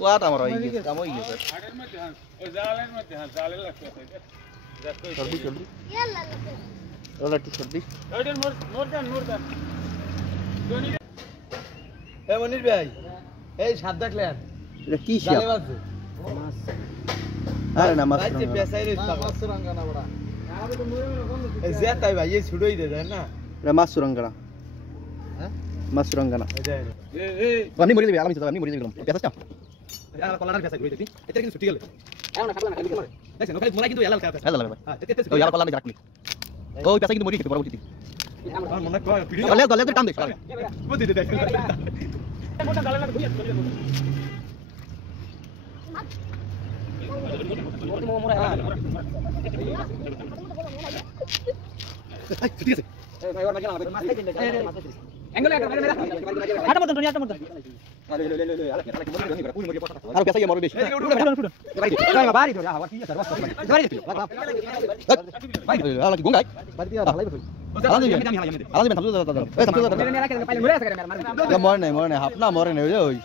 Watt আমার হয়ে গেছে কাম হয়ে গেছে হাটের মধ্যে হ্যাঁ ওই জালের মধ্যে হ্যাঁ জালে লাগছে সর্দি সর্দি ওলা একটু সর্দি ওইটার মোর দেন এ মনির ভাই এই সাত দেখলেন এটা কি জালে শিয়া বাজে আরে না মাছ ভাই পেছাই রে মাছ রঙ্গানা বড়া এই যে তাই ভাই এই ছুড়োই দে দেন না এটা মাছ সুরঙ্গানা হ্যাঁ মাছ সুরঙ্গানা এই যে আপনি মরে যাবে আলামিন আপনি মরে যাবে পেছাস না আর কলার পেছাই কই দেখি এটা কিন্তু ছুটি গেল এমন খাবলা না খালি মারে দেখছেন ওখানে মোলাই কিন্তু এলাল খায় হ্যাঁ ভাই হ্যাঁ ওই ইয়ার পাল্লা রাখলি ওই পেছাস কিন্তু মরে গেছে পরবর্তীতে আমার মনে কয় ভিডিও দলে দলে টান দেখ বুঝি দে দেখেন মোটা জালে লাগা ধুইয়া চলে ছুটি গেছে এই ভাই ওর মাঝে আমাদের মাছ খাইছেন অ্যাঙ্গেল একটা মেরে হাটা মত দুনিয়া হাটা মত আর পেছাই মরে বেশি বাড়ি ধরে আবার কি আছে বাড়ি দিল ভাই আলা কি গঙ্গাই বাড়ি দিয়া ভালাই বসে আলামিন থামছো দাদা এই থামছো দাদা মরে নাই হাফনা মরে নাই ওই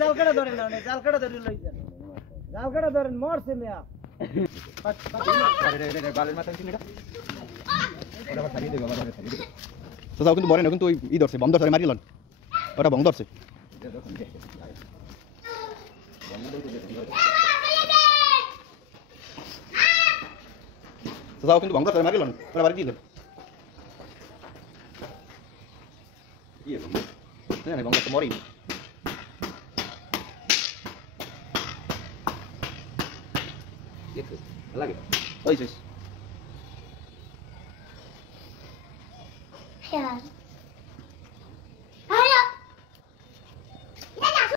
জালকাটা ধরেন না জালকাটা ধরে লই যান জালকাটা ধরেন মরছে মিয়া বালের মাথা নিচে এটা ওটা আবার ছাড়িয়ে দেব আবার ছাড়িয়ে দেব তো যাও কিন্তু মরে না কিন্তু ওই ই ধরছে বন্ধ ধরে মারিলন ওটা বন্ধ ধরছে তো যাও কিন্তু বন্ধ ধরে মারিলন ওটা বাড়ি দিলেন কি না বন্ধ তো মরি লাগে ওই শেষ Yeah.